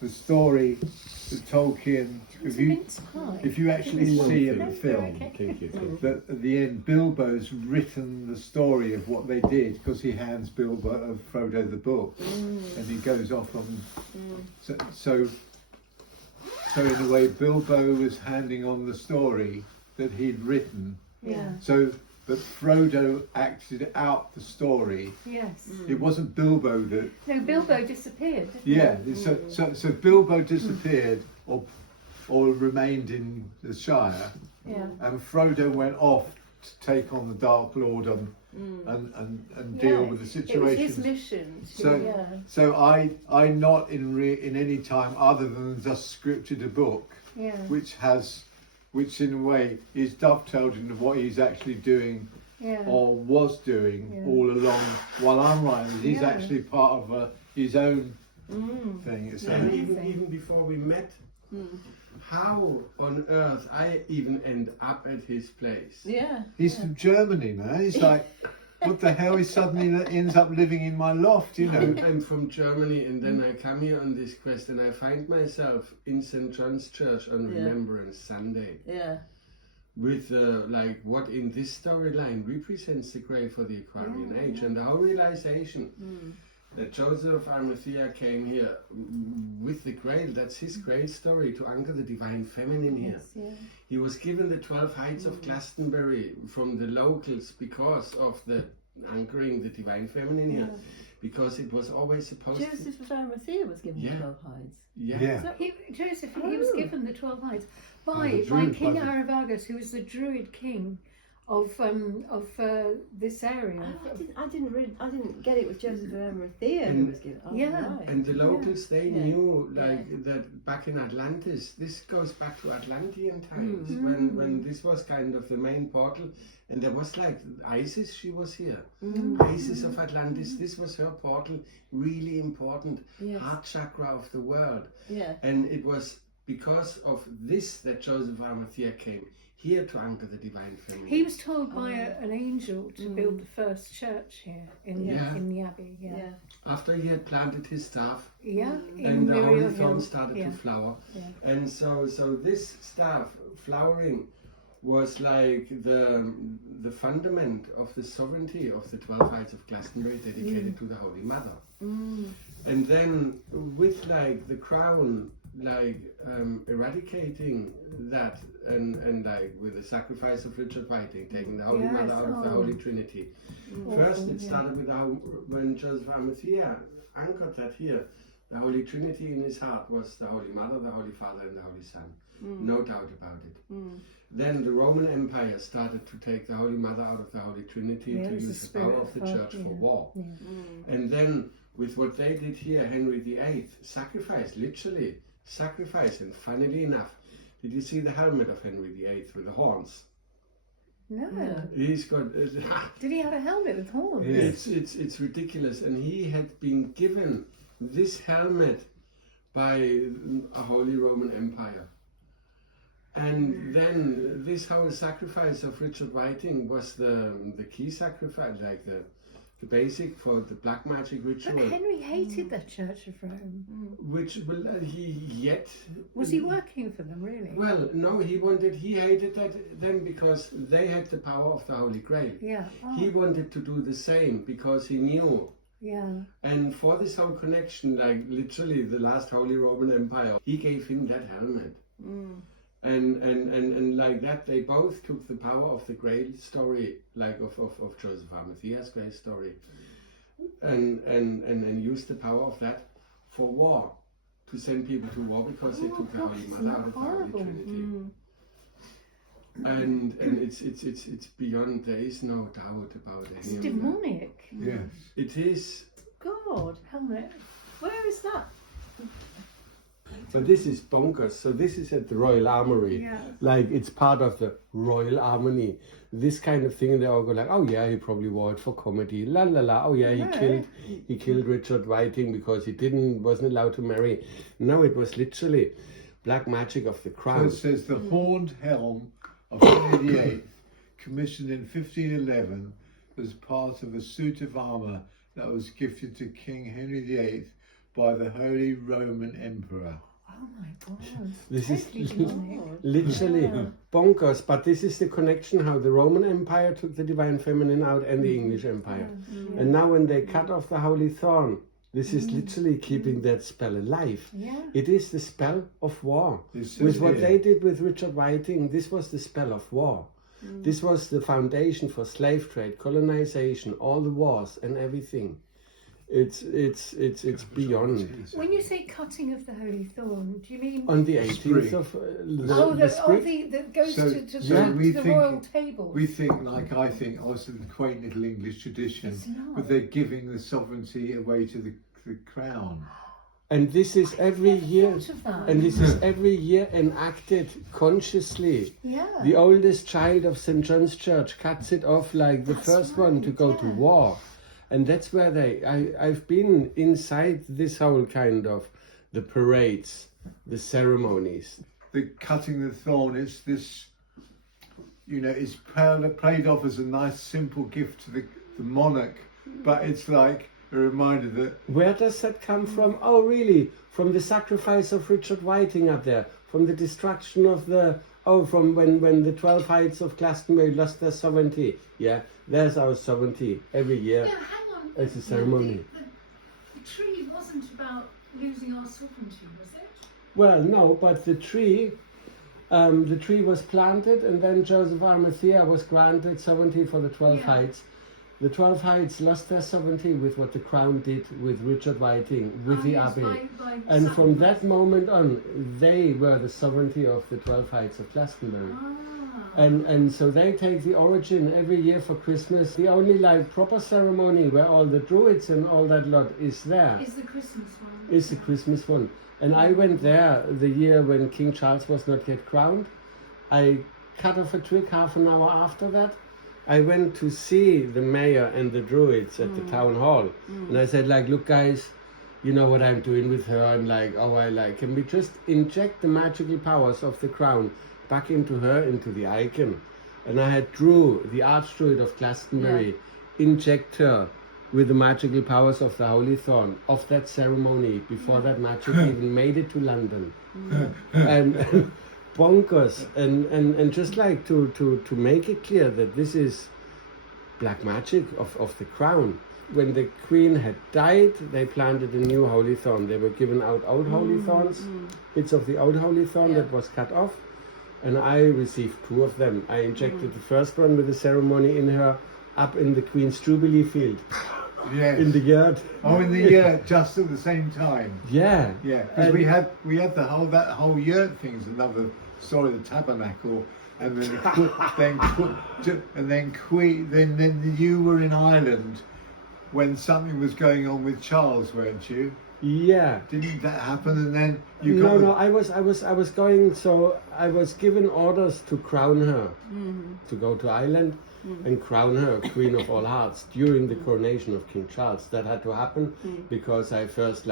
the story that Tolkien, if you actually see in the film, that at the end Bilbo's written the story of what they did, because he hands Frodo the book, and he goes off on. So in a way, Bilbo was handing on the story that he'd written. Yeah. So that Frodo acted out the story. Yes. It wasn't Bilbo that. No, Bilbo disappeared. Didn't Yeah. He? So Bilbo disappeared or remained in the Shire. Yeah. And Frodo went off to take on the Dark Lord and deal with the situation. It was his mission. So I not in any time other than just scripted a book, which in a way is dovetailed into what he's actually doing or was doing all along while I'm writing. He's actually part of his own thing. And even before we met, how on earth I even end up at his place? Yeah. He's from Germany, man. He's like, what the hell? He suddenly ends up living in my loft, you know. I'm from Germany, and then I come here on this quest, and I find myself in St. John's Church on Remembrance Sunday. Yeah. With like what in this storyline represents the Grail for the Aquarian Age, and the whole realization that Joseph of Arimathea came here with the Grail. That's his Grail story, to anchor the divine feminine here. He was given the 12 Hides of Glastonbury from the locals because of the anchoring the divine feminine here, because it was always supposed to... Joseph of Arimathea was given 12 hides. Joseph, he was given the 12 hides by King Aravagus, who was the Druid king of this area. I didn't get it with Joseph of Arimathea who was given. Right. And the locals, they knew that back in Atlantis, this goes back to Atlantean times, when this was kind of the main portal, and there was like Isis, she was here. Isis of Atlantis, this was her portal, really important, heart chakra of the world. And it was because of this that Joseph of Arimathea came here to anchor the divine feminine. He was told by an angel to build the first church here in the abbey. After he had planted his staff, and the Holy Thorn started to flower, and so this staff flowering was like the fundament of the sovereignty of the 12 Hides of Glastonbury, dedicated to the Holy Mother. And then with like the crown, like eradicating that, and like with the sacrifice of Richard Whiting, taking the Holy Mother out of the Holy Trinity. First it started with when Joseph of Arimathea anchored that here. The Holy Trinity in his heart was the Holy Mother, the Holy Father and the Holy Son. No doubt about it. Then the Roman Empire started to take the Holy Mother out of the Holy Trinity to use the power of the Church for war. And then with what they did here, Henry VIII sacrificed, literally sacrifice. And funnily enough, did you see the helmet of Henry VIII with the horns? No. He's got... Did he have a helmet with horns? It's ridiculous. And he had been given this helmet by a Holy Roman Empire. And then this whole sacrifice of Richard Whiting was the key sacrifice, like the basic for the black magic ritual. But Henry hated the Church of Rome. Which was he working for them, really? Well, no, he hated them because they had the power of the Holy Grail. He wanted to do the same because he knew. And for this whole connection, like literally the last Holy Roman Empire, he gave him that helmet. And like that, they both took the power of the Grail story, like of Joseph Arimathea's Grail story, and used the power of that for war, to send people to war, because they took the Holy Mother out of the Holy Trinity. And it's beyond. There is no doubt about it. It's demonic. Yes, it is. God, helmet. Where is that? But this is bonkers. So this is at the Royal Armoury. Like it's part of the Royal Armoury. This kind of thing, they all go like, oh yeah, he probably wore it for comedy. La la la. Oh yeah, he killed Richard Whiting because he wasn't allowed to marry. No, it was literally black magic of the crown. So it says the horned helm of Henry VIII, commissioned in 1511 as part of a suit of armour that was gifted to King Henry VIII by the Holy Roman Emperor. Oh my God. This Totally is demonic. literally Yeah. bonkers, but this is the connection how the Roman Empire took the divine feminine out and the English Empire. Yeah. And now when they cut off the Holy Thorn, this is literally keeping that spell alive. Yeah. It is the spell of war. It says With what here- they did with Richard Whiting, this was the spell of war. This was the foundation for slave trade, colonization, all the wars and everything. It's beyond. When you say cutting of the Holy Thorn, do you mean On the 18th Sprig. of the sprig. that goes So- to so the, we to the think- royal table? We think, like I think, oh, it's a quaint little English tradition, It's not. but they're giving the sovereignty away to the crown. And this is every Never year. thought of that. And this is every year enacted consciously. Yeah. The oldest child of St. John's Church cuts it off like the That's first one to right, go to yeah. war. And that's where I've been inside this whole kind of the parades, the ceremonies. The cutting the thorn, it's this, it's played off as a nice simple gift to the monarch, but it's like a reminder that Where does that come from? Oh, really? From the sacrifice of Richard Whiting up there, from the destruction of from when the 12 Hides of Glastonbury lost their sovereignty. Yeah, there's our sovereignty every year. Yeah, hang on. It's a ceremony. The tree wasn't about losing our sovereignty, was it? Well, no, but the tree was planted, and then Joseph Arimathea was granted sovereignty for the 12 Yeah. Hides. The 12 Hides lost their sovereignty with what the crown did with Richard Whiting, with the yes, abbey. by And from that sacrifice. moment on, they were the sovereignty of the 12 Hides of Glastonbury. Ah. And so they take the origin every year for Christmas. The only proper ceremony where all the druids and all that lot is there Is the Christmas one? is the Christmas one. And I went there the year when King Charles was not yet crowned. I cut off a twig half an hour after that. I went to see the mayor and the druids at the town hall. And I said, look guys, you know what I'm doing with her? And can we just inject the magical powers of the crown back into her, into the icon? And I had Drew, the archdruid of Glastonbury, inject her with the magical powers of the Holy Thorn, of that ceremony, before that magic even made it to London. And bonkers. And just to make it clear that this is black magic of the crown. When the queen had died, they planted a new holy thorn. They were given out old holy thorns, bits of the old holy thorn that was cut off, and I received 2 of them. I injected the first one with the ceremony in her up in the Queen's Jubilee field, yes. in the yard. Oh, in the yurt, just at the same time. Yeah. Yeah, because we had that whole yurt thing's another story, the tabernacle, and then you were in Ireland when something was going on with Charles, weren't you? Yeah. Didn't that happen? And then you No, I was going. So I was given orders to crown her, to go to Ireland and crown her Queen of All Hearts during the coronation of King Charles. That had to happen because I first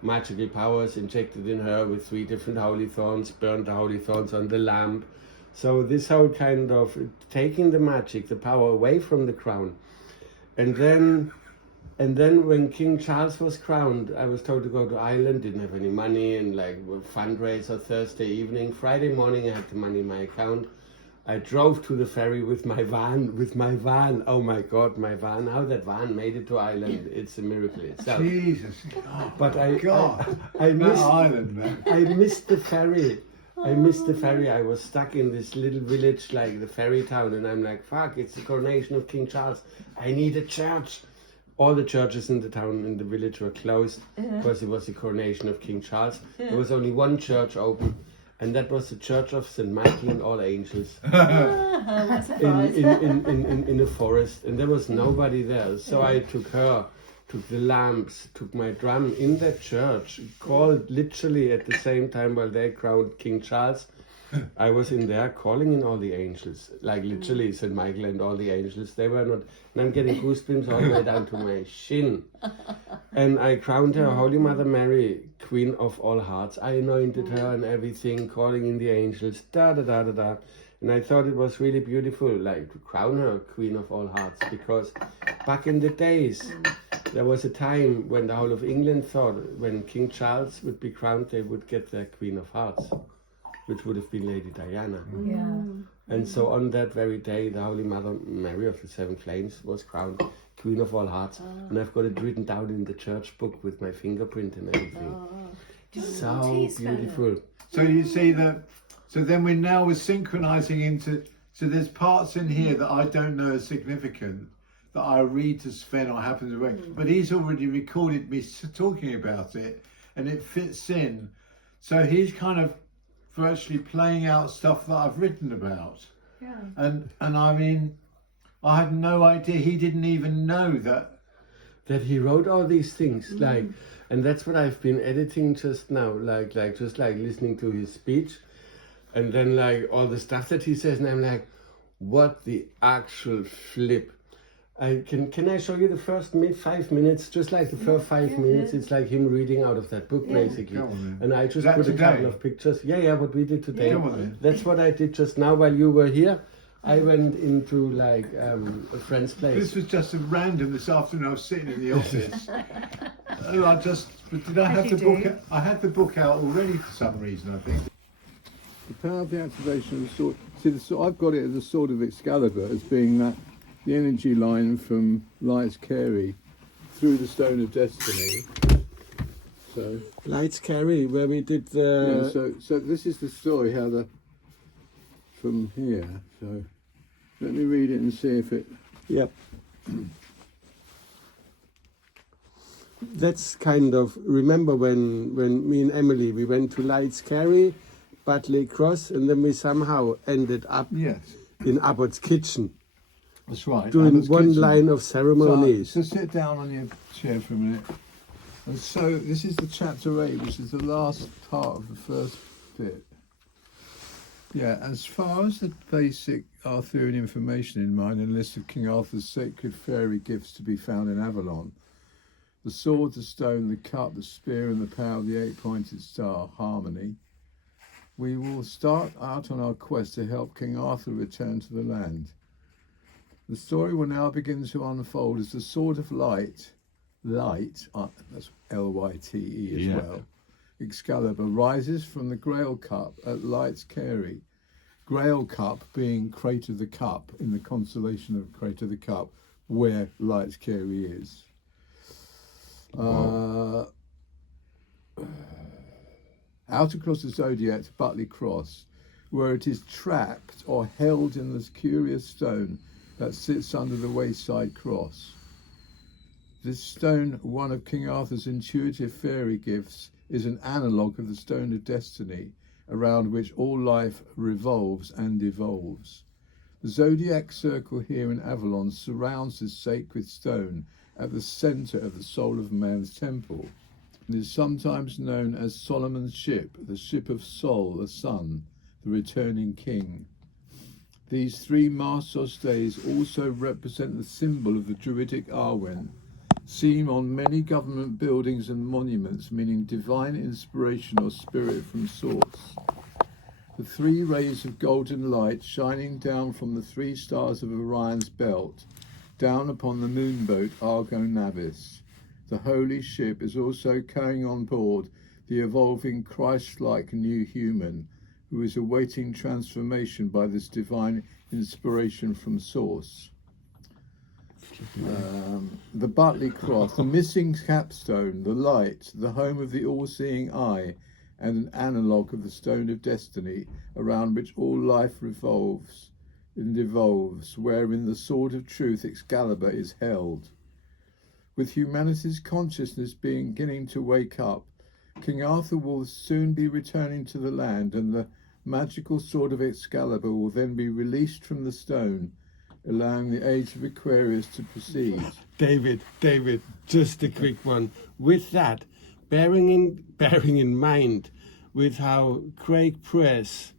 magical powers injected in her with 3 different holy thorns, burned the holy thorns on the lamp. So this whole kind of taking the magic, the power away from the crown, and then when King Charles was crowned, I was told to go to Ireland, didn't have any money, and fundraiser Thursday evening. Friday morning I had the money in my account. I drove to the ferry with my van. Oh my God, my van. How that van made it to Ireland, it's a miracle itself. Jesus. Oh, But I missed Ireland, man. I missed the ferry. I was stuck in this little village, the ferry town, and I'm like, fuck, it's the coronation of King Charles. I need a church. All the churches in the town, in the village, were closed because it was the coronation of King Charles. There was only one church open, and that was the Church of St. Michael and All Angels in a forest, and there was nobody there. So I took the lamps, took my drum in that church, called literally at the same time while they crowned King Charles. I was in there calling in all the angels, literally St. Michael and all the angels. They were not, and I'm getting goosebumps all the way down to my shin. And I crowned her Holy Mother Mary, Queen of All Hearts. I anointed her and everything, calling in the angels, da da da da da. And I thought it was really beautiful, to crown her Queen of All Hearts, because back in the days, there was a time when the whole of England thought when King Charles would be crowned, they would get their Queen of Hearts, which would have been Lady Diana. Yeah. And so on that very day, the Holy Mother Mary of the Seven Flames was crowned Queen of all Hearts. And I've got it written down in the church book with my fingerprint and everything. So beautiful. So you see that, so then we're synchronizing into, so there's parts in here that I don't know are significant, that I read to Sven or happen to read, but he's already recorded me talking about it, and it fits in. So he's kind of virtually playing out stuff that I've written about. Yeah. And I mean, I had no idea, he didn't even know that he wrote all these things, like, and that's what I've been editing just now, like just like listening to his speech, and then like all the stuff that he says, and I'm like, what the actual flip. Can I show you the first 5 minutes? Just like the first 5 minutes, it's like him reading out of that book, basically. And I just put a couple of pictures. Yeah, what we did today. That's what I did just now while you were here. I went into like a friend's place. This was just a random this afternoon. I was sitting in the office. Did I have the book? I had the book out already for some reason, I think. The power of the activation of the sword. See, I've got it as the sword of Excalibur as being that the energy line from Lyte's Carey through the Stone of Destiny. So Lyte's Carey, where we did the. Yeah, so this is the story how the from here. So let me read it and see if it. Yep. That's kind of, remember when me and Emily, we went to Lyte's Carey, Batley Cross, and then we somehow ended up in Abbott's kitchen. That's right. Doing one line of ceremonies. So sit down on your chair for a minute. And so this is the chapter 8, which is the last part of the first bit. Yeah, as far as the basic Arthurian information in mind, and a list of King Arthur's sacred fairy gifts to be found in Avalon, the sword, the stone, the cup, the spear, and the power of the 8-pointed star, harmony, we will start out on our quest to help King Arthur return to the land. The story will now begin to unfold as the Sword of Light, that's L-Y-T-E as well, Excalibur, rises from the Grail Cup at Lyte's Carey. Grail Cup being Crater the Cup, in the constellation of Crater the Cup, where Lyte's Carey is. Out across the zodiac to Butley Cross, where it is trapped or held in this curious stone that sits under the wayside cross. This stone, one of King Arthur's intuitive fairy gifts, is an analogue of the Stone of Destiny, around which all life revolves and evolves. The zodiac circle here in Avalon surrounds this sacred stone at the centre of the soul of man's temple. It is sometimes known as Solomon's ship, the ship of Sol, the sun, the returning king. These three Marsos days also represent the symbol of the Druidic Arwen, seen on many government buildings and monuments, meaning divine inspiration or spirit from source. The three rays of golden light shining down from the 3 stars of Orion's belt, down upon the moonboat Argo Navis. The holy ship is also carrying on board the evolving Christ-like new human, who is awaiting transformation by this divine inspiration from source. The Butley Cross, the missing capstone, the light, the home of the all-seeing eye, and an analogue of the Stone of Destiny, around which all life revolves and evolves, wherein the sword of truth Excalibur is held. With humanity's consciousness beginning to wake up, King Arthur will soon be returning to the land, and the magical sword of Excalibur will then be released from the stone, allowing the age of Aquarius to proceed. David, just a quick one. With that, bearing in mind with how Craig Press,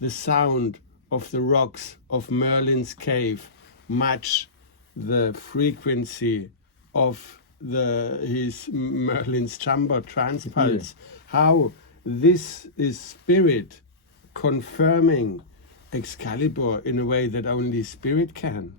the sound of the rocks of Merlin's cave, match the frequency of his Merlin's chamber transpulse, how this is spirit confirming Excalibur in a way that only spirit can.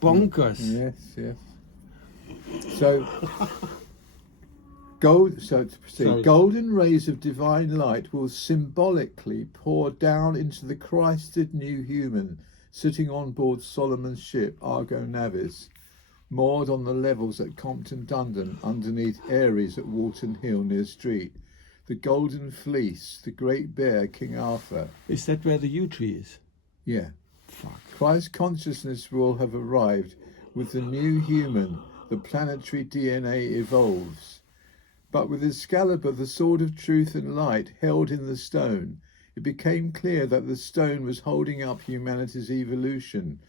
Bonkers. Yes. So, golden rays of divine light will symbolically pour down into the Christed new human sitting on board Solomon's ship Argo Navis, moored on the levels at Compton Dundon underneath Aries at Walton Hill near Street. The Golden Fleece, the Great Bear, King Arthur. Is that where the yew tree is? Yeah. Fuck. Christ consciousness will have arrived with the new human. The planetary DNA evolves. But with Excalibur, the sword of truth and light, held in the stone, it became clear that the stone was holding up humanity's evolution.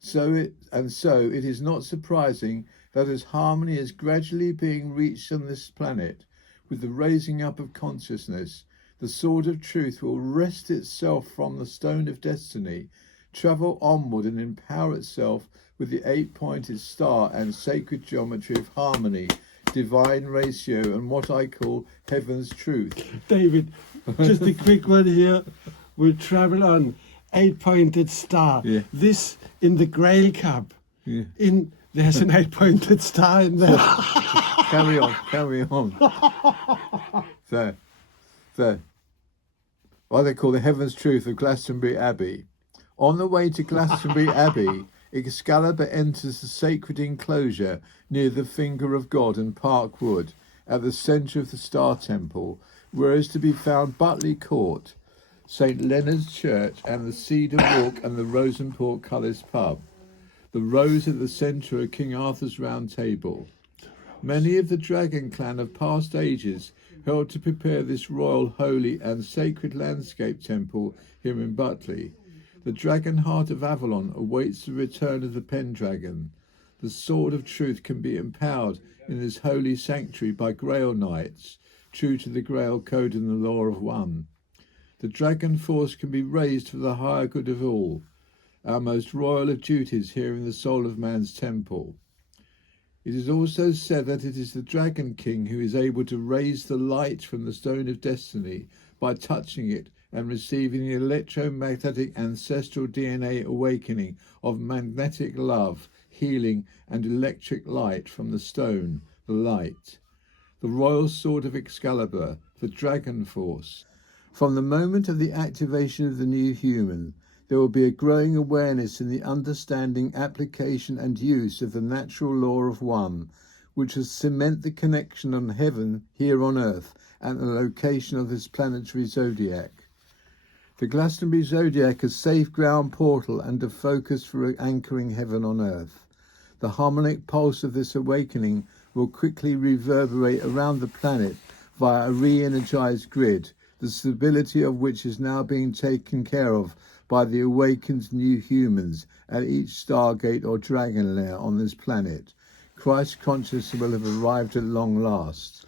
So it is not surprising that as harmony is gradually being reached on this planet, with the raising up of consciousness, the sword of truth will wrest itself from the stone of destiny, travel onward and empower itself with the 8-pointed star and sacred geometry of harmony, divine ratio, and what I call heaven's truth. David, just a quick one here. We'll travel on 8-pointed star. Yeah. This in the Grail Cup. Yeah. There's an 8-pointed star in there. Carry on. So, what they call the heaven's truth of Glastonbury Abbey. On the way to Glastonbury Abbey, Excalibur enters the sacred enclosure near the Finger of God and Park Wood, at the centre of the Star Temple, where is to be found Butley Court, St Leonard's Church, and the Cedar Walk and the Rose and Portcullis Pub. The rose at the centre of King Arthur's Round Table. Many of the dragon clan of past ages helped to prepare this royal, holy and sacred landscape temple here in Butley. The dragon heart of Avalon awaits the return of the Pendragon. The sword of truth can be empowered in this holy sanctuary by Grail Knights, true to the Grail Code and the Law of One. The dragon force can be raised for the higher good of all, our most royal of duties here in the soul of man's temple. It is also said that it is the Dragon King who is able to raise the light from the Stone of Destiny by touching it and receiving the electromagnetic ancestral DNA awakening of magnetic love, healing and electric light from the stone, the light. The royal sword of Excalibur, the Dragon Force. From the moment of the activation of the new human, there will be a growing awareness in the understanding, application and use of the natural law of one, which will cement the connection on heaven here on earth and the location of this planetary zodiac. The Glastonbury zodiac is a safe ground portal and a focus for anchoring heaven on earth. The harmonic pulse of this awakening will quickly reverberate around the planet via a re-energized grid, the stability of which is now being taken care of by the awakened new humans at each stargate or dragon lair on this planet. Christ consciousness will have arrived at long last.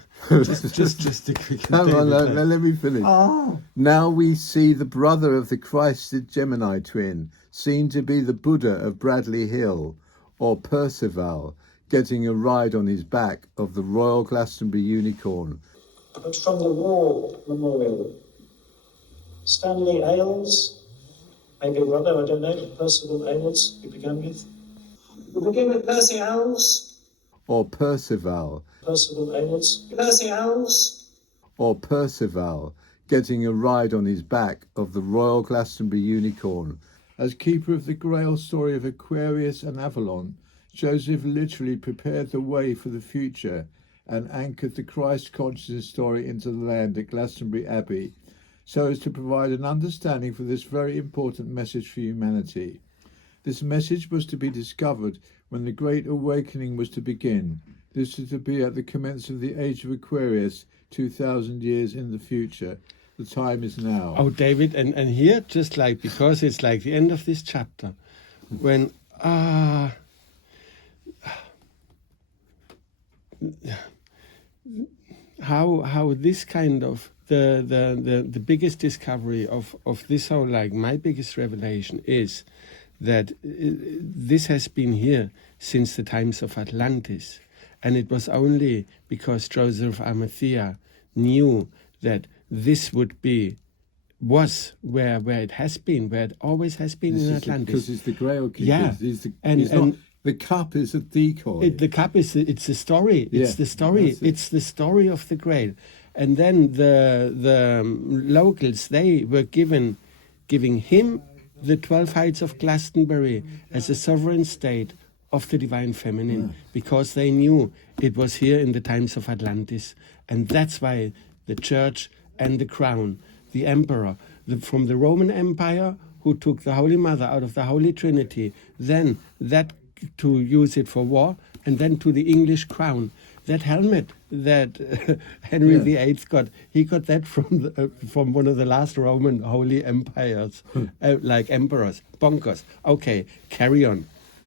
just a quick. Come on, let me finish. Oh. Now we see the brother of the Christed Gemini twin, seen to be the Buddha of Bradley Hill, or Percival, getting a ride on his back of the Royal Glastonbury Unicorn. But from the War Memorial, Stanley Ailes, maybe a brother, I don't know, Percival Ailes, we began with. We begin with Percy Ailes. Or Percival. Percival Ailes. Percy Ailes. Or Percival, getting a ride on his back of the Royal Glastonbury Unicorn. As keeper of the Grail story of Aquarius and Avalon, Joseph literally prepared the way for the future and anchored the Christ consciousness story into the land at Glastonbury Abbey, so as to provide an understanding for this very important message for humanity. This message was to be discovered when the Great Awakening was to begin. This was to be at the commencement of the age of Aquarius, 2,000 years in the future. The time is now. Oh, David, and here, just like, because it's like the end of this chapter, when how this kind of the biggest discovery of this whole, like, my biggest revelation is that this has been here since the times of Atlantis, and it was only because Joseph Arimathea knew that this was where it has been, where it always has been in Atlantis. Because it's the Grail King. Yeah, The cup is a decoy. The cup is it's a story. It's the story. It's the story of the Grail. And then the locals, they were giving him the 12 Hides of Glastonbury as a sovereign state of the divine feminine, because they knew it was here in the times of Atlantis. And that's why the church and the crown, the emperor, from the Roman Empire, who took the Holy Mother out of the Holy Trinity, then that to use it for war, and then to the English crown. That helmet that Henry VIII got, he got that from one of the last Roman holy empires, like emperors. Bonkers. Okay, carry on.